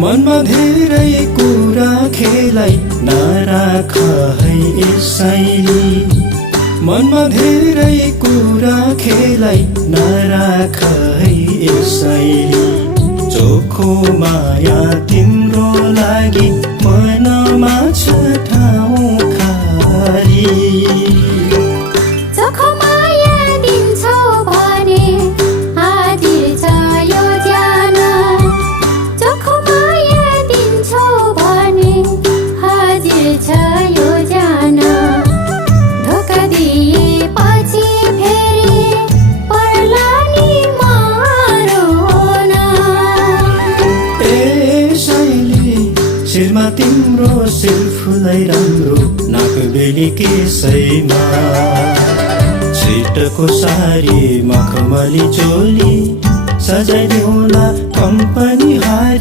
मनमा धेरै कुरा खेलाई नराख है यसैली, मनमा धेरै कुरा खेलाई नराख है यसैली। चोखो माया तिम्रो लागि मनमा छ ठाउँ खाली। चोखो माया दिन्छौ भने हाजिर छ यो ज्यान, चोखो माया दिन्छौ भने हाजिर छ यो ज्यान। धोका दिएपछि फेरि पर्ला नि मरोन। ए शैली शिरमा तिम्रो सिलफुलै राम्रो, नाक बेली केसैमा छिटको सारी मखमली चोली सजाइदेऊला कम्पनी हारी।